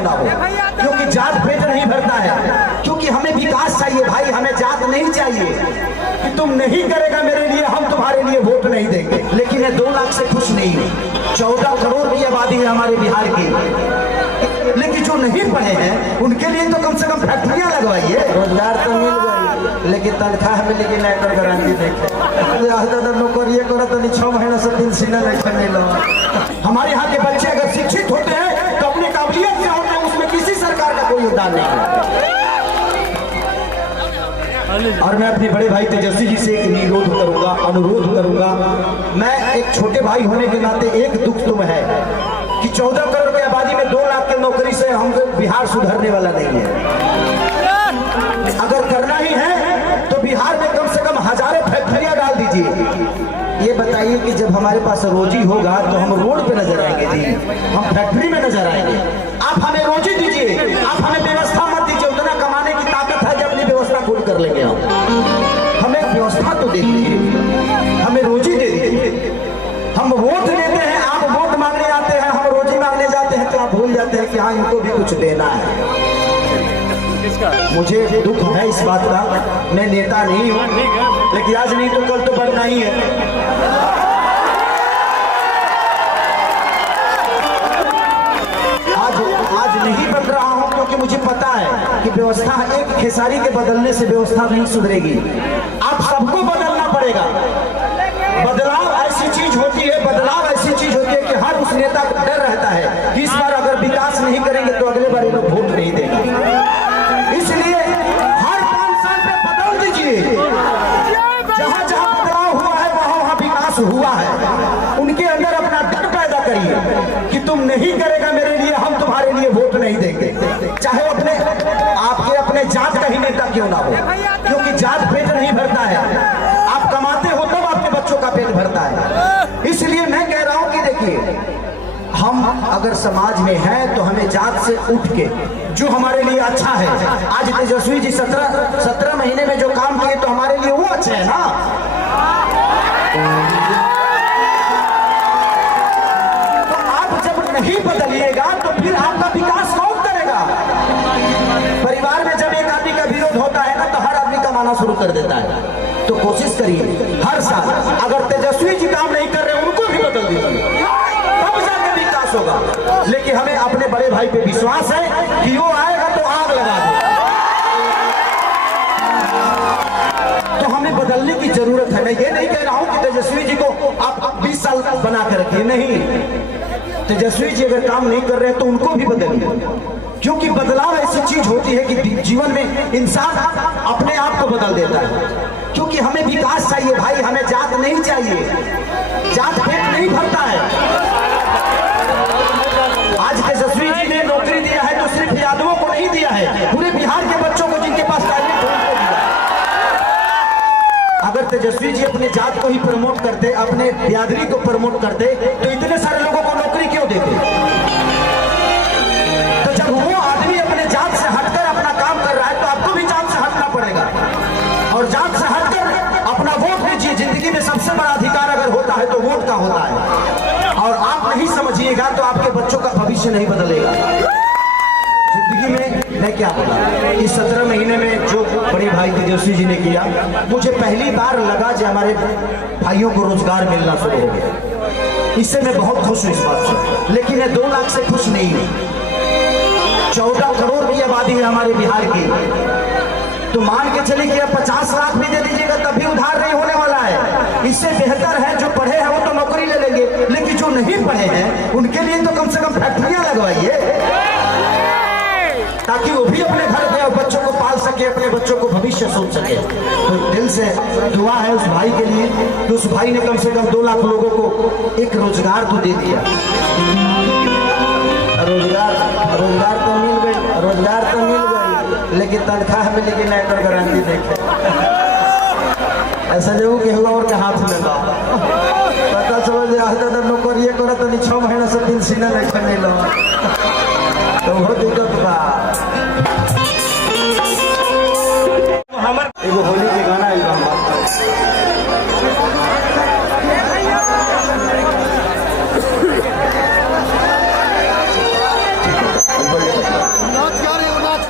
क्यों ना हो, क्योंकि जात पेट नहीं भरता है, क्योंकि हमें विकास चाहिए भाई, हमें जात नहीं चाहिए कि तुम नहीं करेगा मेरे लिए हम तुम्हारे लिए वोट नहीं देंगे। लेकिन मैं 2 लाख से खुश नहीं हूँ। 14 करोड़ की आबादी है हमारे बिहार की, लेकिन जो नहीं पढ़े हैं उनके लिए तो कम से कम फैक्ट्रियां लगवाइए। रोजगार तो मिल गई लेकिन तनख्वाह में लेकिन लेटर गारंटी देखे नौकरिए करो तो 6 महीना से 3 सीना नहीं लो। हमारे यहाँ के बच्चे अगर शिक्षित होते हैं तो अपनी काबिलियत से होते हैं, उसमें किसी सरकार का कोई योगदान नहीं है। और मैं अपने बड़े भाई तेजस्वी जी से एक अनुरोध करूंगा। मैं एक छोटे भाई होने के नाते एक दुख तुम है कि 14 करोड़ की आबादी में 2 लाख की नौकरी से हम बिहार सुधरने वाला नहीं है। अगर करना ही है तो बिहार में कम से कम हजारों फैक्ट्रियां डाल दीजिए। ये बताइए कि जब हमारे पास रोजी होगा तो हम रोड पे नजर आएंगे जी, हम फैक्ट्री में नजर आएंगे। आप हमें रोजी दीजिए, आप हमें व्यवस्था मत दीजिए। उतना कमाने की ताकत है कि अपनी व्यवस्था खुद कर लेंगे हम। हमें व्यवस्था तो दे दीजिए, हमें रोजी दे दीजिए। हम वोट देते हैं, आप वोट मांगने आते हैं, हम रोजी मांगने जाते हैं तो आप भूल जाते हैं कि हाँ इनको भी कुछ देना है। मुझे दुख है इस बात का, मैं नेता नहीं हूँ, लेकिन आज नहीं तो कल तो बनना ही है। आज नहीं बन रहा हूँ क्योंकि मुझे पता है कि व्यवस्था एक खेसारी के बदलने से व्यवस्था नहीं सुधरेगी। आप सबको बदलना पड़ेगा। बदलाव ऐसी चीज होती है, बदलाव ऐसी चीज होती है कि हर उस नेता को डर रहता है कि इस बार अगर विकास नहीं करेंगे तो अगले बार लोग वोट नहीं देंगे। इसलिए हर 5 साल पे बदल दीजिए। जहां जहां बदलाव हुआ है वहां वहां विकास हुआ है। उनके अंदर अपना डर पैदा करिए कि तुम नहीं करेगा मेरे लिए हम तुम्हारे लिए वोट नहीं देंगे, चाहे अपने जात का ही नेता क्यों ना हो, क्योंकि जात पेट नहीं भरता है। आप कमाते हो तब आपके बच्चों का पेट भरता है। इसलिए मैं कह रहा हूं कि देखिए, हम अगर समाज में हैं तो हमें जात से उठ के जो हमारे लिए अच्छा है। आज तेजस्वी जी 17 महीने में जो काम किए तो हमारे लिए वो अच्छे है ना। तो आप जब नहीं बदलिएगा तो फिर आपका विकास कौन करेगा। परिवार में जब एक आदमी का विरोध होता है ना तो हर आदमी कमाना शुरू कर देता है। तो कोशिश करिए हर साल, अगर तेजस्वी जी काम नहीं कर रहे उनको भी बदल दीजिए, तब जाके विकास होगा। लेकिन हमें अपने बड़े भाई पे विश्वास है कि वो आएगा तो आग लगा देगा। तो हमें बदलने की जरूरत है। मैं ये नहीं कह रहा हूं कि तेजस्वी जी को आप 20 साल बना कर रखिए, नहीं। तेजस्वी जी अगर काम नहीं कर रहे तो उनको भी बदलिए, क्योंकि बदलाव ऐसी चीज होती है कि जीवन में इंसान अपने आप को बदल देता है। क्योंकि हमें विकास चाहिए भाई, हमें जात नहीं चाहिए, जात पेट नहीं भरता है। आज तेजस्वी जी ने नौकरी दिया है तो सिर्फ यादवों को नहीं दिया है, पूरे बिहार के बच्चों को जिनके पास टैलेंट है उनको दिया। अगर तेजस्वी जी अपने जात को ही प्रमोट करते, अपने बिरादरी को प्रमोट करते तो इतने सारे लोगों को नौकरी क्यों देते। तो जब वो आदमी अपने जात से हटकर अपना काम कर रहा है तो आपको भी जात से हटना पड़ेगा और जात से हटकर अपना वोट दीजिए। जिंदगी में सबसे बड़ा अधिकार अगर होता है तो वोट का होता है, और आप नहीं समझिएगा तो आपके बच्चों का भविष्य नहीं बदलेगा। जिंदगी में मैं क्या बोला, इस 17 महीने में जो बड़े भाई तेजस्वी जी ने किया, मुझे पहली बार लगा कि हमारे भाइयों को रोजगार मिलना शुरू हो गया। इससे मैं बहुत खुश हूँ इस बात से। लेकिन मैं 2 लाख से खुश नहीं हूँ। 14 करोड़ की आबादी है हमारे बिहार की, तो मान के चलिए कि अब 50 लाख भी दे दीजिएगा तब भी उधार नहीं होने वाला है। इससे बेहतर है जो पढ़े हैं वो तो नौकरी ले लेंगे, लेकिन जो नहीं पढ़े हैं उनके लिए तो कम से कम फैक्ट्रियां लगवाइए, ताकि वो भी अपने घर में बच्चों को पाल सके, अपने बच्चों को भविष्य सोच सके। तो दिल से दुआ है उस भाई के लिए कि उस भाई ने कम से कम 2 लाख लोगों को एक रोजगार तो दे दिया। रोजगार तो मिल गई लेकिन तनख्वाह में लेकिन लेटर गारंटी देखे। ऐसा जरूर के हुआ और के हाथ में बा पता समझ नौकरिए करो तो 6 महीना से 3 सीना नहीं लो तो बहुत दिक्कत बा।